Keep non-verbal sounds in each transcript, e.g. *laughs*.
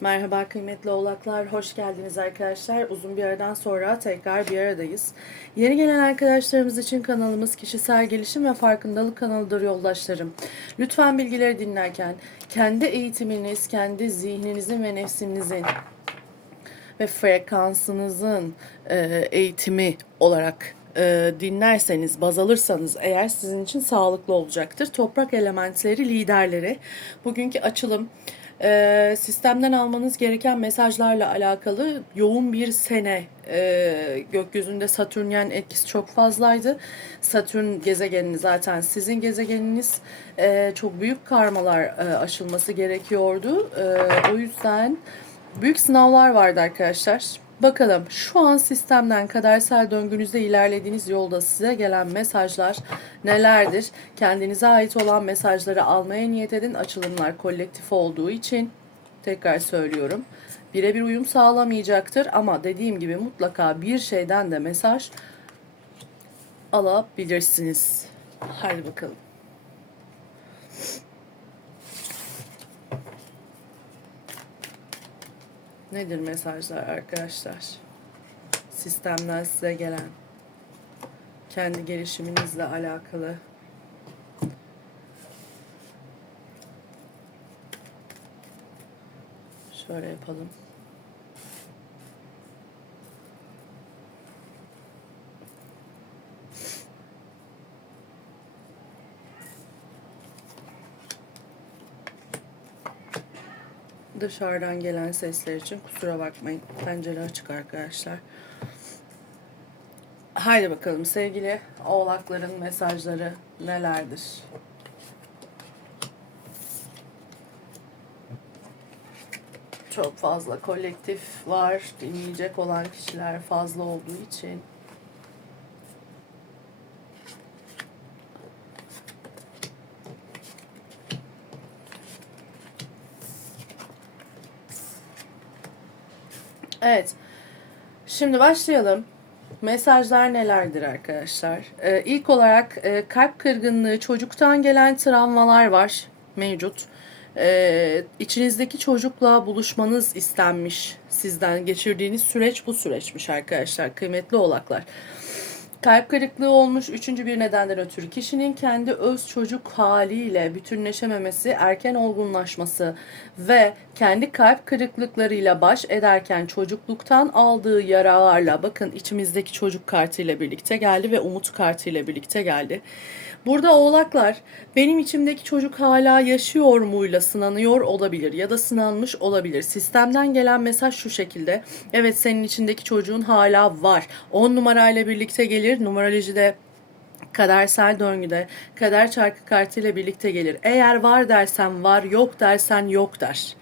Merhaba kıymetli oğlaklar, hoş geldiniz arkadaşlar. Uzun bir aradan sonra tekrar bir aradayız. Yeni gelen arkadaşlarımız için kanalımız kişisel gelişim ve farkındalık kanalıdır yoldaşlarım. Lütfen bilgileri dinlerken kendi eğitiminiz, kendi zihninizin ve nefsinizin ve frekansınızın e, eğitimi olarak e, dinlerseniz, baz alırsanız eğer sizin için sağlıklı olacaktır. Toprak elementleri liderleri. Bugünkü açılım e, sistemden almanız gereken mesajlarla alakalı yoğun bir sene e, gökyüzünde Satürnyen etkisi çok fazlaydı. Satürn gezegenini zaten sizin gezegeniniz e, çok büyük karmalar e, aşılması gerekiyordu. E, o yüzden büyük sınavlar vardı arkadaşlar. Bakalım şu an sistemden kadersel döngünüzde ilerlediğiniz yolda size gelen mesajlar nelerdir? Kendinize ait olan mesajları almaya niyet edin. Açılımlar kolektif olduğu için tekrar söylüyorum. Birebir uyum sağlamayacaktır ama dediğim gibi mutlaka bir şeyden de mesaj alabilirsiniz. Hadi bakalım. Nedir mesajlar arkadaşlar? Sistemden size gelen kendi gelişiminizle alakalı şöyle yapalım. Dışarıdan gelen sesler için kusura bakmayın. Pencere açık arkadaşlar. Haydi bakalım sevgili oğlakların mesajları nelerdir? Çok fazla kolektif var. Dinleyecek olan kişiler fazla olduğu için. Evet. Şimdi başlayalım. Mesajlar nelerdir arkadaşlar? Ee, ilk olarak e, kalp kırgınlığı, çocuktan gelen travmalar var mevcut. Ee, içinizdeki çocukla buluşmanız istenmiş sizden. Geçirdiğiniz süreç bu süreçmiş arkadaşlar. Kıymetli oğlaklar. Kalp kırıklığı olmuş üçüncü bir nedenden ötürü kişinin kendi öz çocuk haliyle bütünleşememesi, erken olgunlaşması ve kendi kalp kırıklıklarıyla baş ederken çocukluktan aldığı yaralarla bakın içimizdeki çocuk kartıyla birlikte geldi ve umut kartıyla birlikte geldi. Burada oğlaklar benim içimdeki çocuk hala yaşıyor muyla sınanıyor olabilir ya da sınanmış olabilir. Sistemden gelen mesaj şu şekilde. Evet senin içindeki çocuğun hala var. 10 numarayla birlikte gelir. Numerolojide kadersel döngüde kader çarkı kartıyla birlikte gelir. Eğer var dersen var, yok dersen yok der.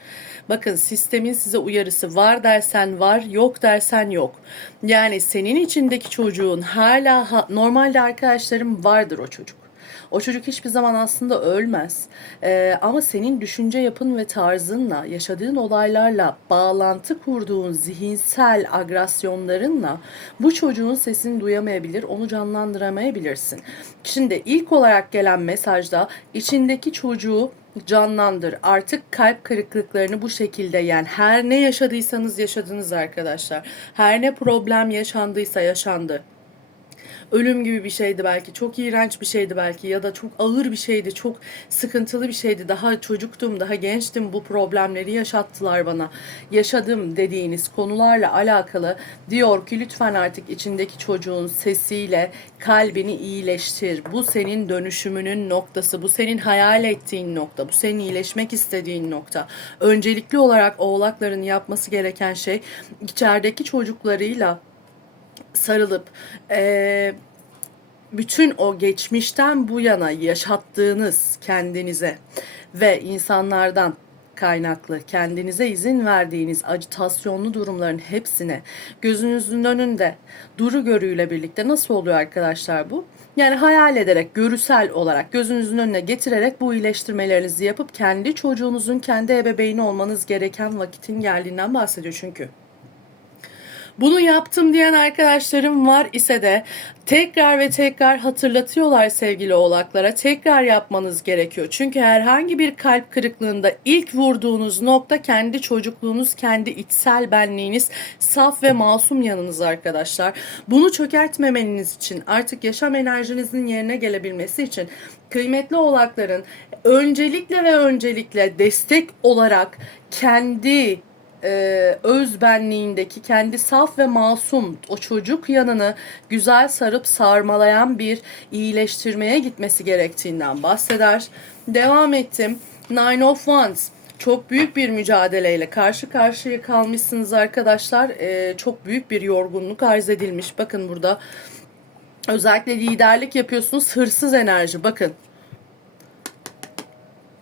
Bakın sistemin size uyarısı var dersen var, yok dersen yok. Yani senin içindeki çocuğun hala ha, normalde arkadaşlarım vardır o çocuk. O çocuk hiçbir zaman aslında ölmez. Ee, ama senin düşünce yapın ve tarzınla, yaşadığın olaylarla, bağlantı kurduğun zihinsel agresyonlarınla bu çocuğun sesini duyamayabilir, onu canlandıramayabilirsin. Şimdi ilk olarak gelen mesajda içindeki çocuğu canlandır. Artık kalp kırıklıklarını bu şekilde yani her ne yaşadıysanız yaşadınız arkadaşlar. Her ne problem yaşandıysa yaşandı ölüm gibi bir şeydi belki, çok iğrenç bir şeydi belki ya da çok ağır bir şeydi, çok sıkıntılı bir şeydi. Daha çocuktum, daha gençtim bu problemleri yaşattılar bana. Yaşadım dediğiniz konularla alakalı diyor ki lütfen artık içindeki çocuğun sesiyle kalbini iyileştir. Bu senin dönüşümünün noktası, bu senin hayal ettiğin nokta, bu senin iyileşmek istediğin nokta. Öncelikli olarak oğlakların yapması gereken şey içerideki çocuklarıyla sarılıp e, bütün o geçmişten bu yana yaşattığınız kendinize ve insanlardan kaynaklı kendinize izin verdiğiniz acitasyonlu durumların hepsine gözünüzün önünde duru görüyle birlikte nasıl oluyor arkadaşlar bu? Yani hayal ederek, görüsel olarak gözünüzün önüne getirerek bu iyileştirmelerinizi yapıp kendi çocuğunuzun kendi ebeveyni olmanız gereken vakitin geldiğinden bahsediyor çünkü. Bunu yaptım diyen arkadaşlarım var ise de tekrar ve tekrar hatırlatıyorlar sevgili oğlaklara. Tekrar yapmanız gerekiyor. Çünkü herhangi bir kalp kırıklığında ilk vurduğunuz nokta kendi çocukluğunuz, kendi içsel benliğiniz, saf ve masum yanınız arkadaşlar. Bunu çökertmemeniz için artık yaşam enerjinizin yerine gelebilmesi için kıymetli oğlakların öncelikle ve öncelikle destek olarak kendi e, öz benliğindeki kendi saf ve masum o çocuk yanını güzel sarıp sarmalayan bir iyileştirmeye gitmesi gerektiğinden bahseder. Devam ettim. Nine of Wands. Çok büyük bir mücadeleyle karşı karşıya kalmışsınız arkadaşlar. E, çok büyük bir yorgunluk arz edilmiş. Bakın burada özellikle liderlik yapıyorsunuz. Hırsız enerji. Bakın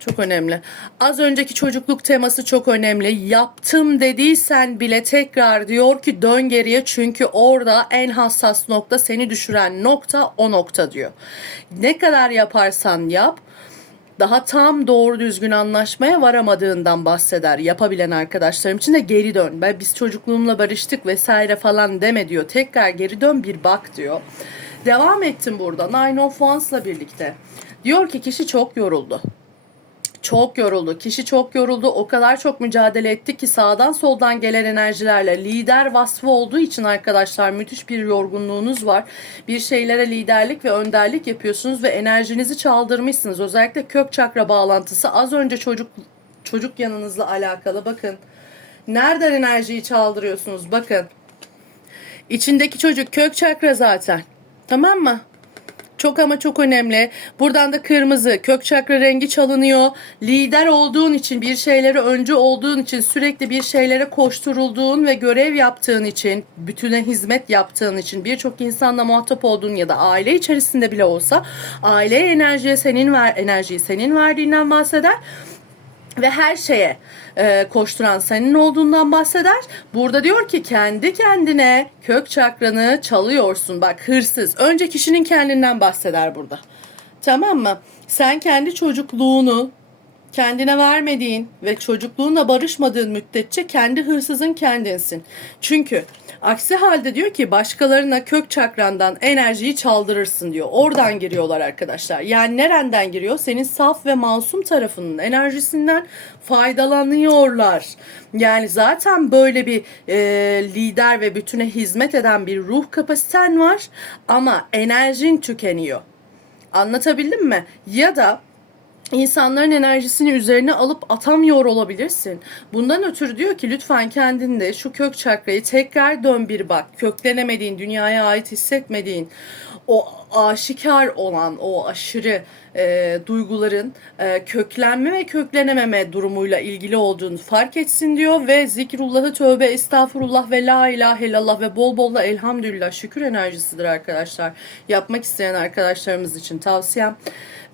çok önemli. Az önceki çocukluk teması çok önemli. Yaptım dediysen bile tekrar diyor ki dön geriye çünkü orada en hassas nokta seni düşüren nokta o nokta diyor. Ne kadar yaparsan yap daha tam doğru düzgün anlaşmaya varamadığından bahseder yapabilen arkadaşlarım için de geri dön. Ben biz çocukluğumla barıştık vesaire falan deme diyor. Tekrar geri dön bir bak diyor. Devam ettim burada Nine of Wands'la birlikte. Diyor ki kişi çok yoruldu çok yoruldu. Kişi çok yoruldu. O kadar çok mücadele etti ki sağdan soldan gelen enerjilerle lider vasfı olduğu için arkadaşlar müthiş bir yorgunluğunuz var. Bir şeylere liderlik ve önderlik yapıyorsunuz ve enerjinizi çaldırmışsınız. Özellikle kök çakra bağlantısı az önce çocuk çocuk yanınızla alakalı. Bakın. Nereden enerjiyi çaldırıyorsunuz? Bakın. İçindeki çocuk kök çakra zaten. Tamam mı? Çok ama çok önemli. Buradan da kırmızı kök çakra rengi çalınıyor. Lider olduğun için bir şeylere öncü olduğun için sürekli bir şeylere koşturulduğun ve görev yaptığın için bütüne hizmet yaptığın için birçok insanla muhatap olduğun ya da aile içerisinde bile olsa aile enerjiye senin ver enerjiyi senin verdiğinden bahseder ve her şeye e, koşturan senin olduğundan bahseder. Burada diyor ki kendi kendine kök çakranı çalıyorsun. Bak hırsız. Önce kişinin kendinden bahseder burada. Tamam mı? Sen kendi çocukluğunu kendine vermediğin ve çocukluğunla barışmadığın müddetçe kendi hırsızın kendinsin. Çünkü aksi halde diyor ki başkalarına kök çakrandan enerjiyi çaldırırsın diyor. Oradan giriyorlar arkadaşlar. Yani nereden giriyor? Senin saf ve masum tarafının enerjisinden faydalanıyorlar. Yani zaten böyle bir e, lider ve bütüne hizmet eden bir ruh kapasiten var ama enerjin tükeniyor. Anlatabildim mi? Ya da insanların enerjisini üzerine alıp atamıyor olabilirsin. Bundan ötürü diyor ki lütfen kendinde şu kök çakrayı tekrar dön bir bak. Köklenemediğin, dünyaya ait hissetmediğin, o aşikar olan o aşırı e, duyguların e, köklenme ve köklenememe durumuyla ilgili olduğunu fark etsin diyor ve zikrullahı tövbe estağfurullah ve la ilahe illallah ve bol bol da elhamdülillah şükür enerjisidir arkadaşlar. Yapmak isteyen arkadaşlarımız için tavsiyem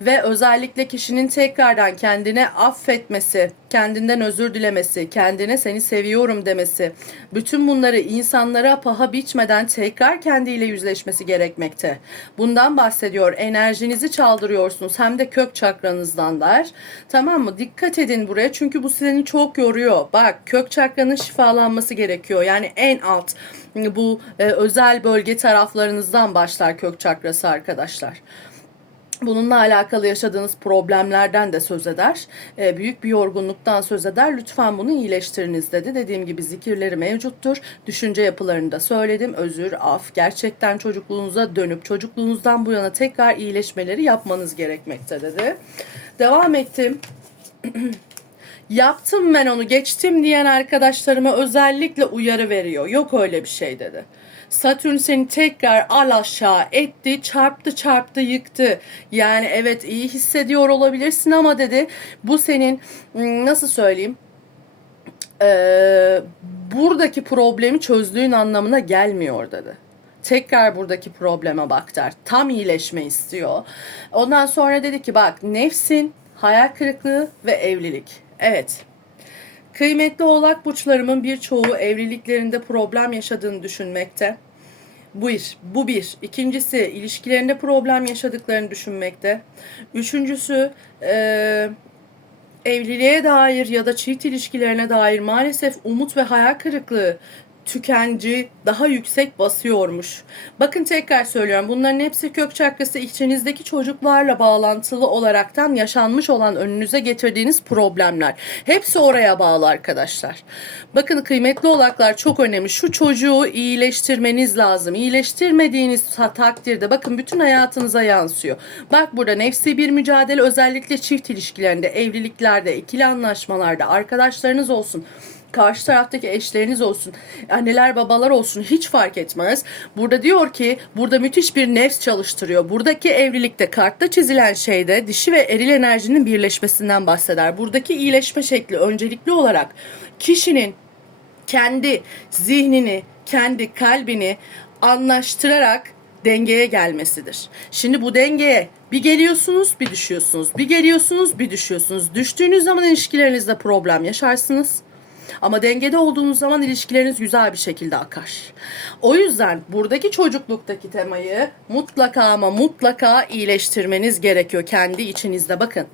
ve özellikle kişinin tekrardan kendine affetmesi, kendinden özür dilemesi, kendine seni seviyorum demesi, bütün bunları insanlara paha biçmeden tekrar kendiyle yüzleşmesi gerekmekte. Bundan bahsediyor. Enerjinizi çaldırıyorsunuz hem de kök çakranızdan der. Tamam mı? Dikkat edin buraya çünkü bu seni çok yoruyor. Bak kök çakranın şifalanması gerekiyor. Yani en alt bu e, özel bölge taraflarınızdan başlar kök çakrası arkadaşlar. Bununla alakalı yaşadığınız problemlerden de söz eder. E, büyük bir yorgunluktan söz eder. Lütfen bunu iyileştiriniz dedi. Dediğim gibi zikirleri mevcuttur. Düşünce yapılarını da söyledim. Özür, af, gerçekten çocukluğunuza dönüp çocukluğunuzdan bu yana tekrar iyileşmeleri yapmanız gerekmekte dedi. Devam ettim. *clears throat* Yaptım ben onu geçtim diyen arkadaşlarıma özellikle uyarı veriyor. Yok öyle bir şey dedi. Satürn seni tekrar al aşağı etti, çarptı çarptı yıktı. Yani evet iyi hissediyor olabilirsin ama dedi bu senin hmm, nasıl söyleyeyim? Ee, buradaki problemi çözdüğün anlamına gelmiyor dedi. Tekrar buradaki probleme bak der. Tam iyileşme istiyor. Ondan sonra dedi ki bak nefsin, hayal kırıklığı ve evlilik. Evet Kıymetli oğlak burçlarımın birçoğu evliliklerinde problem yaşadığını düşünmekte. Bu bir. Bu bir. İkincisi ilişkilerinde problem yaşadıklarını düşünmekte. Üçüncüsü e, evliliğe dair ya da çift ilişkilerine dair maalesef umut ve hayal kırıklığı tükenci, daha yüksek basıyormuş. Bakın tekrar söylüyorum. Bunların hepsi kök çakrası içinizdeki çocuklarla bağlantılı olaraktan yaşanmış olan önünüze getirdiğiniz problemler. Hepsi oraya bağlı arkadaşlar. Bakın kıymetli oğlaklar çok önemli. Şu çocuğu iyileştirmeniz lazım. İyileştirmediğiniz ta- takdirde bakın bütün hayatınıza yansıyor. Bak burada nefsi bir mücadele özellikle çift ilişkilerinde, evliliklerde, ikili anlaşmalarda, arkadaşlarınız olsun karşı taraftaki eşleriniz olsun, anneler babalar olsun hiç fark etmez. Burada diyor ki burada müthiş bir nefs çalıştırıyor. Buradaki evlilikte kartta çizilen şeyde dişi ve eril enerjinin birleşmesinden bahseder. Buradaki iyileşme şekli öncelikli olarak kişinin kendi zihnini, kendi kalbini anlaştırarak dengeye gelmesidir. Şimdi bu dengeye bir geliyorsunuz, bir düşüyorsunuz. Bir geliyorsunuz, bir düşüyorsunuz. Düştüğünüz zaman ilişkilerinizde problem yaşarsınız. Ama dengede olduğunuz zaman ilişkileriniz güzel bir şekilde akar. O yüzden buradaki çocukluktaki temayı mutlaka ama mutlaka iyileştirmeniz gerekiyor kendi içinizde. Bakın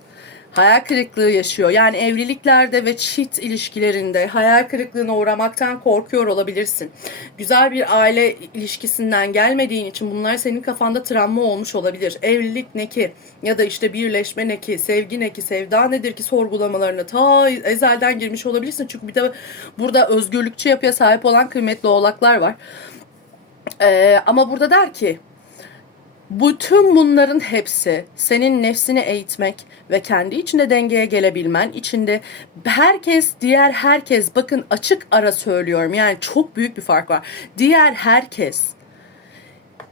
hayal kırıklığı yaşıyor. Yani evliliklerde ve çift ilişkilerinde hayal kırıklığına uğramaktan korkuyor olabilirsin. Güzel bir aile ilişkisinden gelmediğin için bunlar senin kafanda travma olmuş olabilir. Evlilik ne ki ya da işte birleşme ne ki, sevgi ne ki, sevda nedir ki sorgulamalarına ta ezelden girmiş olabilirsin. Çünkü bir de burada özgürlükçü yapıya sahip olan kıymetli oğlaklar var. Ee, ama burada der ki bütün bunların hepsi senin nefsini eğitmek ve kendi içinde dengeye gelebilmen içinde herkes diğer herkes bakın açık ara söylüyorum yani çok büyük bir fark var. Diğer herkes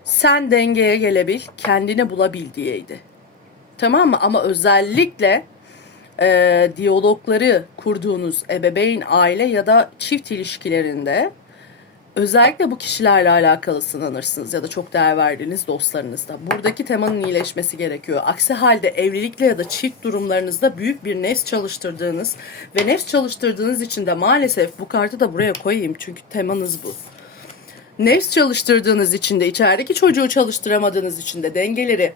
sen dengeye gelebil, kendini bulabil diyeydi. Tamam mı? Ama özellikle e, diyalogları kurduğunuz ebeveyn, aile ya da çift ilişkilerinde özellikle bu kişilerle alakalı sınanırsınız ya da çok değer verdiğiniz dostlarınızda. Buradaki temanın iyileşmesi gerekiyor. Aksi halde evlilikle ya da çift durumlarınızda büyük bir nefs çalıştırdığınız ve nefs çalıştırdığınız için de maalesef bu kartı da buraya koyayım çünkü temanız bu. Nefs çalıştırdığınız için de içerideki çocuğu çalıştıramadığınız için de dengeleri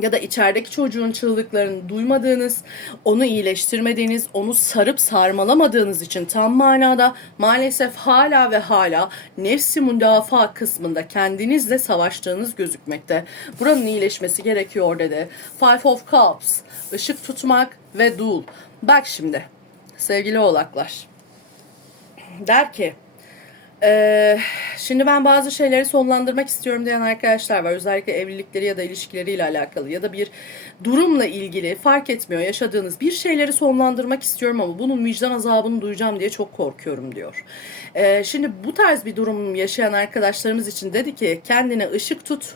ya da içerideki çocuğun çığlıklarını duymadığınız, onu iyileştirmediğiniz, onu sarıp sarmalamadığınız için tam manada maalesef hala ve hala nefsi müdafaa kısmında kendinizle savaştığınız gözükmekte. Buranın iyileşmesi gerekiyor dedi. Five of Cups, ışık tutmak ve dul. Bak şimdi sevgili oğlaklar. Der ki şimdi ben bazı şeyleri sonlandırmak istiyorum diyen arkadaşlar var. Özellikle evlilikleri ya da ilişkileriyle alakalı ya da bir durumla ilgili fark etmiyor yaşadığınız bir şeyleri sonlandırmak istiyorum ama bunun vicdan azabını duyacağım diye çok korkuyorum diyor. Ee, şimdi bu tarz bir durum yaşayan arkadaşlarımız için dedi ki kendine ışık tut.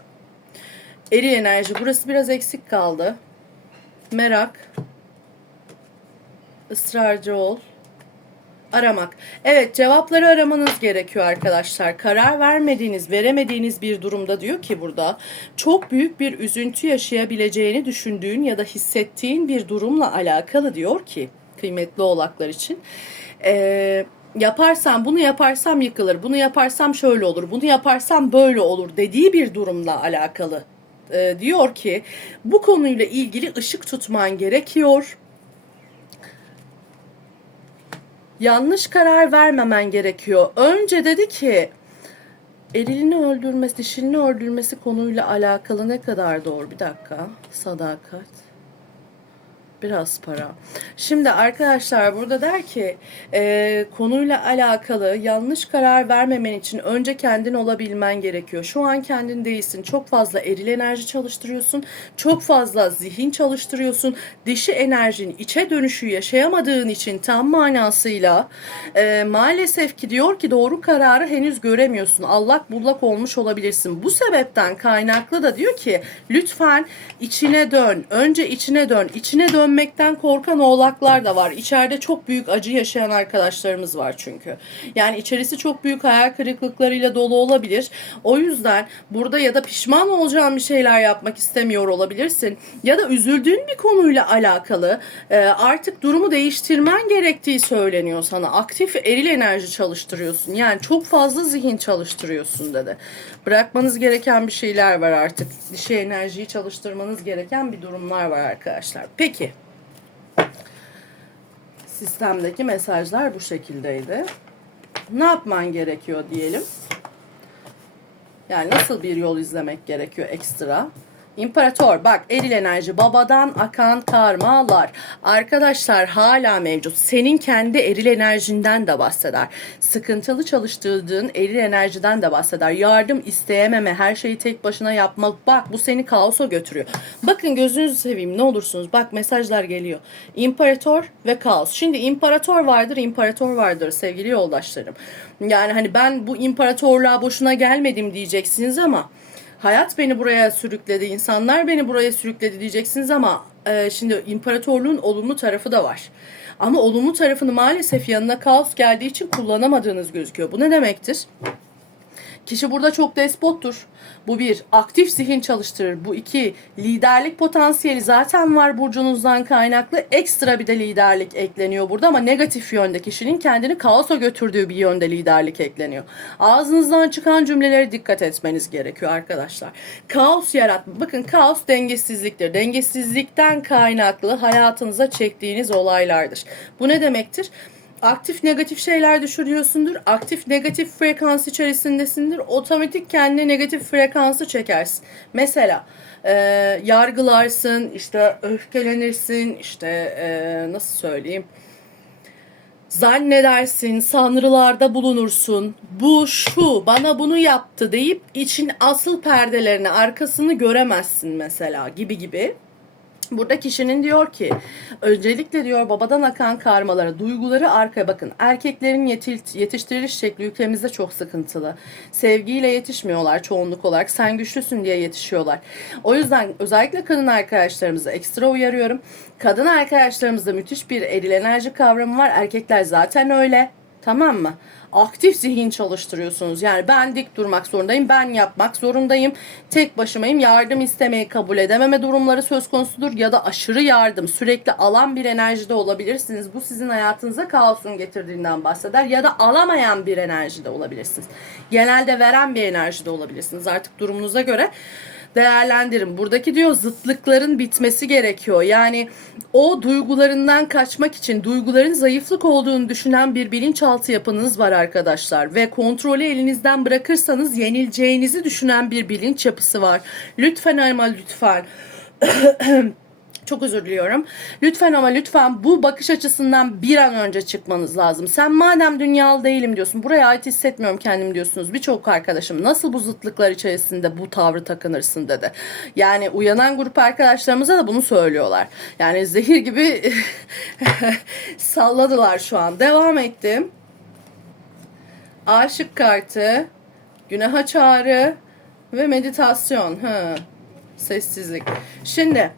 Eri enerji burası biraz eksik kaldı. Merak. ısrarcı ol aramak. Evet cevapları aramanız gerekiyor arkadaşlar. Karar vermediğiniz, veremediğiniz bir durumda diyor ki burada çok büyük bir üzüntü yaşayabileceğini düşündüğün ya da hissettiğin bir durumla alakalı diyor ki kıymetli oğlaklar için. Eee yaparsam bunu yaparsam yıkılır, bunu yaparsam şöyle olur, bunu yaparsam böyle olur dediği bir durumla alakalı Ee, diyor ki bu konuyla ilgili ışık tutman gerekiyor yanlış karar vermemen gerekiyor. Önce dedi ki erilini öldürmesi, dişilini öldürmesi konuyla alakalı ne kadar doğru? Bir dakika. Sadakat. Biraz para. Şimdi arkadaşlar burada der ki e, konuyla alakalı yanlış karar vermemen için önce kendin olabilmen gerekiyor. Şu an kendin değilsin. Çok fazla eril enerji çalıştırıyorsun. Çok fazla zihin çalıştırıyorsun. Dişi enerjin içe dönüşü yaşayamadığın için tam manasıyla e, maalesef ki diyor ki doğru kararı henüz göremiyorsun. Allak bullak olmuş olabilirsin. Bu sebepten kaynaklı da diyor ki lütfen içine dön. Önce içine dön. İçine dön dönmekten korkan oğlaklar da var. İçeride çok büyük acı yaşayan arkadaşlarımız var çünkü. Yani içerisi çok büyük hayal kırıklıklarıyla dolu olabilir. O yüzden burada ya da pişman olacağın bir şeyler yapmak istemiyor olabilirsin. Ya da üzüldüğün bir konuyla alakalı e, artık durumu değiştirmen gerektiği söyleniyor sana. Aktif eril enerji çalıştırıyorsun. Yani çok fazla zihin çalıştırıyorsun dedi. Bırakmanız gereken bir şeyler var artık. Dişi enerjiyi çalıştırmanız gereken bir durumlar var arkadaşlar. Peki sistemdeki mesajlar bu şekildeydi. Ne yapman gerekiyor diyelim. Yani nasıl bir yol izlemek gerekiyor ekstra? İmparator bak eril enerji babadan akan karmalar. Arkadaşlar hala mevcut. Senin kendi eril enerjinden de bahseder. Sıkıntılı çalıştırdığın eril enerjiden de bahseder. Yardım isteyememe, her şeyi tek başına yapmak. Bak bu seni kaosa götürüyor. Bakın gözünüzü seveyim ne olursunuz. Bak mesajlar geliyor. İmparator ve kaos. Şimdi imparator vardır, imparator vardır sevgili yoldaşlarım. Yani hani ben bu imparatorluğa boşuna gelmedim diyeceksiniz ama hayat beni buraya sürükledi, insanlar beni buraya sürükledi diyeceksiniz ama e, şimdi imparatorluğun olumlu tarafı da var. Ama olumlu tarafını maalesef yanına kaos geldiği için kullanamadığınız gözüküyor. Bu ne demektir? Kişi burada çok despottur. Bu bir, aktif zihin çalıştırır. Bu iki, liderlik potansiyeli zaten var burcunuzdan kaynaklı. Ekstra bir de liderlik ekleniyor burada ama negatif yönde kişinin kendini kaosa götürdüğü bir yönde liderlik ekleniyor. Ağzınızdan çıkan cümlelere dikkat etmeniz gerekiyor arkadaşlar. Kaos yaratma. Bakın kaos dengesizliktir. Dengesizlikten kaynaklı hayatınıza çektiğiniz olaylardır. Bu ne demektir? Aktif negatif şeyler düşürüyorsundur. Aktif negatif frekans içerisindesindir. Otomatik kendine negatif frekansı çekersin. Mesela e, yargılarsın, işte öfkelenirsin, işte e, nasıl söyleyeyim zannedersin, sanrılarda bulunursun. Bu şu, bana bunu yaptı deyip için asıl perdelerini, arkasını göremezsin mesela gibi gibi. Burada kişinin diyor ki öncelikle diyor babadan akan karmalara duyguları arkaya bakın. Erkeklerin yetiştiriliş şekli ülkemizde çok sıkıntılı. Sevgiyle yetişmiyorlar çoğunluk olarak. Sen güçlüsün diye yetişiyorlar. O yüzden özellikle kadın arkadaşlarımızı ekstra uyarıyorum. Kadın arkadaşlarımızda müthiş bir eril enerji kavramı var. Erkekler zaten öyle. Tamam mı? Aktif zihin çalıştırıyorsunuz. Yani ben dik durmak zorundayım, ben yapmak zorundayım, tek başımayım, yardım istemeyi kabul edememe durumları söz konusudur ya da aşırı yardım, sürekli alan bir enerjide olabilirsiniz. Bu sizin hayatınıza kaosun getirdiğinden bahseder ya da alamayan bir enerjide olabilirsiniz. Genelde veren bir enerjide olabilirsiniz artık durumunuza göre değerlendirin. Buradaki diyor zıtlıkların bitmesi gerekiyor. Yani o duygularından kaçmak için duyguların zayıflık olduğunu düşünen bir bilinçaltı yapınız var arkadaşlar ve kontrolü elinizden bırakırsanız yenileceğinizi düşünen bir bilinç yapısı var. Lütfen ama lütfen *clears throat* çok özür diliyorum. Lütfen ama lütfen bu bakış açısından bir an önce çıkmanız lazım. Sen madem dünyalı değilim diyorsun, buraya ait hissetmiyorum kendim diyorsunuz. Birçok arkadaşım nasıl bu zıtlıklar içerisinde bu tavrı takınırsın dedi. Yani uyanan grup arkadaşlarımıza da bunu söylüyorlar. Yani zehir gibi *laughs* salladılar şu an. Devam ettim. Aşık kartı, günaha çağrı ve meditasyon. Ha, sessizlik. Şimdi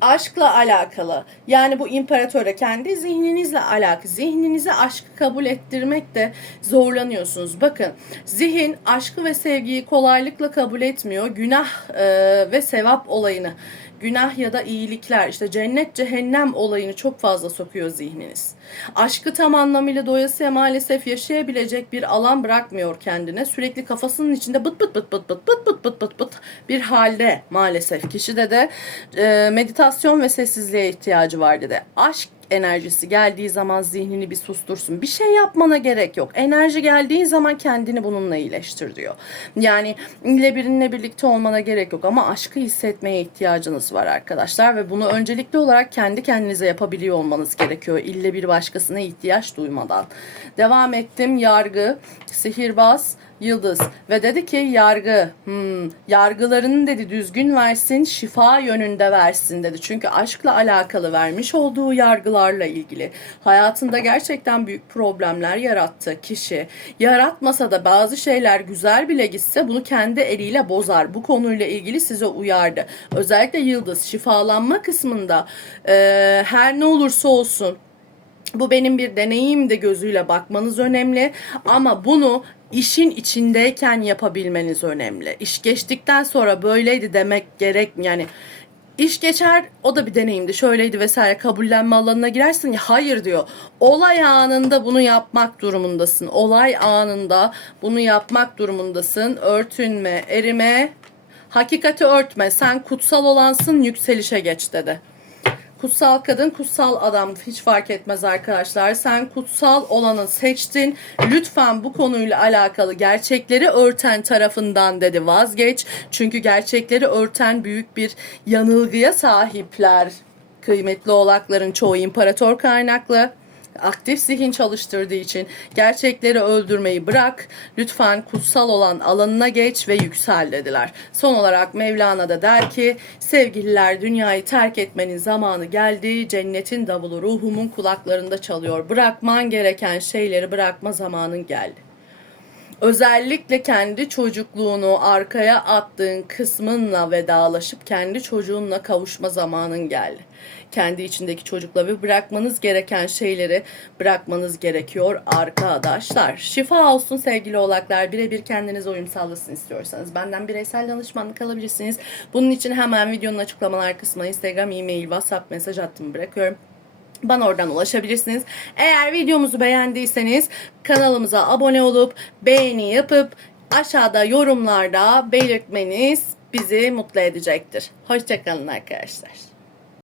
aşkla alakalı. Yani bu imparatora kendi zihninizle alakalı. Zihninize aşkı kabul ettirmekte zorlanıyorsunuz. Bakın zihin aşkı ve sevgiyi kolaylıkla kabul etmiyor. Günah e, ve sevap olayını günah ya da iyilikler işte cennet cehennem olayını çok fazla sokuyor zihniniz. Aşkı tam anlamıyla doyasıya maalesef yaşayabilecek bir alan bırakmıyor kendine. Sürekli kafasının içinde bıt bıt bıt bıt bıt bıt bıt bıt bıt bıt bir halde maalesef. Kişide de e, meditasyon ve sessizliğe ihtiyacı var dedi. Aşk enerjisi geldiği zaman zihnini bir sustursun. Bir şey yapmana gerek yok. Enerji geldiği zaman kendini bununla iyileştir diyor. Yani ile birinle birlikte olmana gerek yok ama aşkı hissetmeye ihtiyacınız var arkadaşlar ve bunu öncelikli olarak kendi kendinize yapabiliyor olmanız gerekiyor. İlle bir başkasına ihtiyaç duymadan. Devam ettim. Yargı, sihirbaz, Yıldız ve dedi ki yargı hmm, yargılarını dedi düzgün versin şifa yönünde versin dedi. Çünkü aşkla alakalı vermiş olduğu yargılarla ilgili hayatında gerçekten büyük problemler yarattı kişi. Yaratmasa da bazı şeyler güzel bile gitse bunu kendi eliyle bozar. Bu konuyla ilgili size uyardı. Özellikle Yıldız şifalanma kısmında e, her ne olursa olsun bu benim bir deneyim de gözüyle bakmanız önemli ama bunu işin içindeyken yapabilmeniz önemli. İş geçtikten sonra böyleydi demek gerek yani iş geçer o da bir deneyimdi şöyleydi vesaire kabullenme alanına girersin ya hayır diyor. Olay anında bunu yapmak durumundasın. Olay anında bunu yapmak durumundasın. Örtünme, erime, hakikati örtme. Sen kutsal olansın yükselişe geç dedi. Kutsal kadın, kutsal adam hiç fark etmez arkadaşlar. Sen kutsal olanı seçtin. Lütfen bu konuyla alakalı gerçekleri örten tarafından dedi vazgeç. Çünkü gerçekleri örten büyük bir yanılgıya sahipler. Kıymetli oğlakların çoğu imparator kaynaklı aktif zihin çalıştırdığı için gerçekleri öldürmeyi bırak. Lütfen kutsal olan alanına geç ve yüksel dediler. Son olarak Mevlana da der ki sevgililer dünyayı terk etmenin zamanı geldi. Cennetin davulu ruhumun kulaklarında çalıyor. Bırakman gereken şeyleri bırakma zamanın geldi. Özellikle kendi çocukluğunu arkaya attığın kısmınla vedalaşıp kendi çocuğunla kavuşma zamanın geldi. Kendi içindeki çocukla ve bırakmanız gereken şeyleri bırakmanız gerekiyor arkadaşlar. Şifa olsun sevgili oğlaklar. Birebir kendinize uyum sağlasın istiyorsanız. Benden bireysel danışmanlık alabilirsiniz. Bunun için hemen videonun açıklamalar kısmına Instagram, e-mail, WhatsApp mesaj attığımı bırakıyorum. Bana oradan ulaşabilirsiniz. Eğer videomuzu beğendiyseniz kanalımıza abone olup beğeni yapıp aşağıda yorumlarda belirtmeniz bizi mutlu edecektir. Hoşçakalın arkadaşlar.